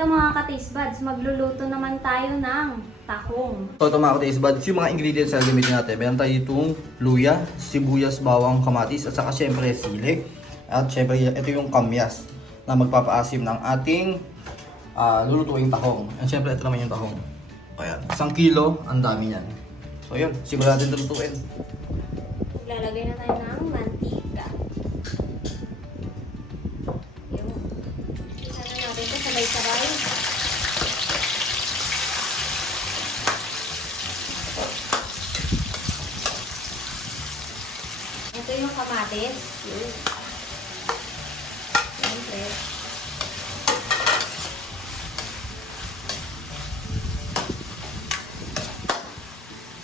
Ito mga ka-taste buds, magluluto naman tayo ng tahong. So ito mga ka-taste buds, yung mga ingredients na gamitin natin. Meron tayo itong luya, sibuyas, bawang, kamatis, at saka syempre sili. At syempre ito yung kamyas na magpapaasim ng ating lulutuing tahong. At syempre ito naman yung tahong. Ayan, 1 kilo, ang dami yan. So yun, siguro natin lutuin. Lalagay na tayo ng mantika. Yung isa na natin ito sabay-sabay. Ito yung kamatis. Yun. Siyempre.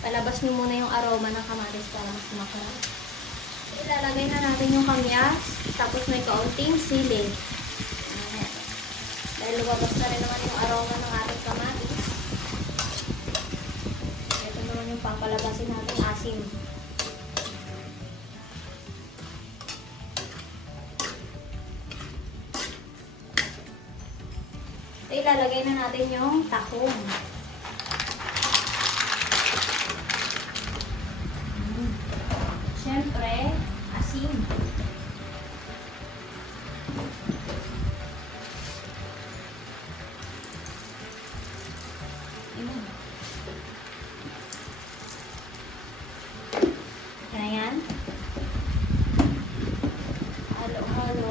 Palabas nyo muna yung aroma ng kamatis para mas makarap. Ilalagay na natin yung kamyas, tapos may kaunting sili. Ayan. Dahil lumabas na rin naman yung aroma ng ating kamatis. Ito naman yung papalabasin natin asim. Ito ilalagay na natin yung tahong. Siyempre, asin. Ayan. Kaya yan. Halo-halo.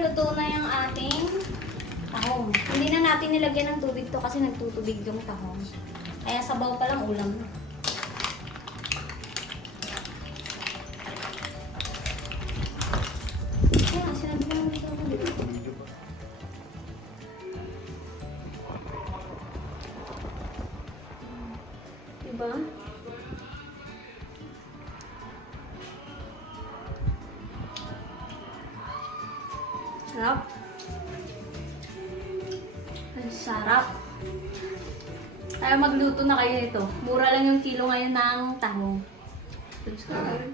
Luto na yung ating tahong. Hindi na natin nilagyan ng tubig to kasi nagtutubig yung tahong. Kaya sabaw pa lang ulam. Kaya sinabi ko lang dito. Diba? Sarap. Ang sarap. Kaya magluto na kayo nito. Mura lang yung kilo ngayon ng tahong. Subscribe.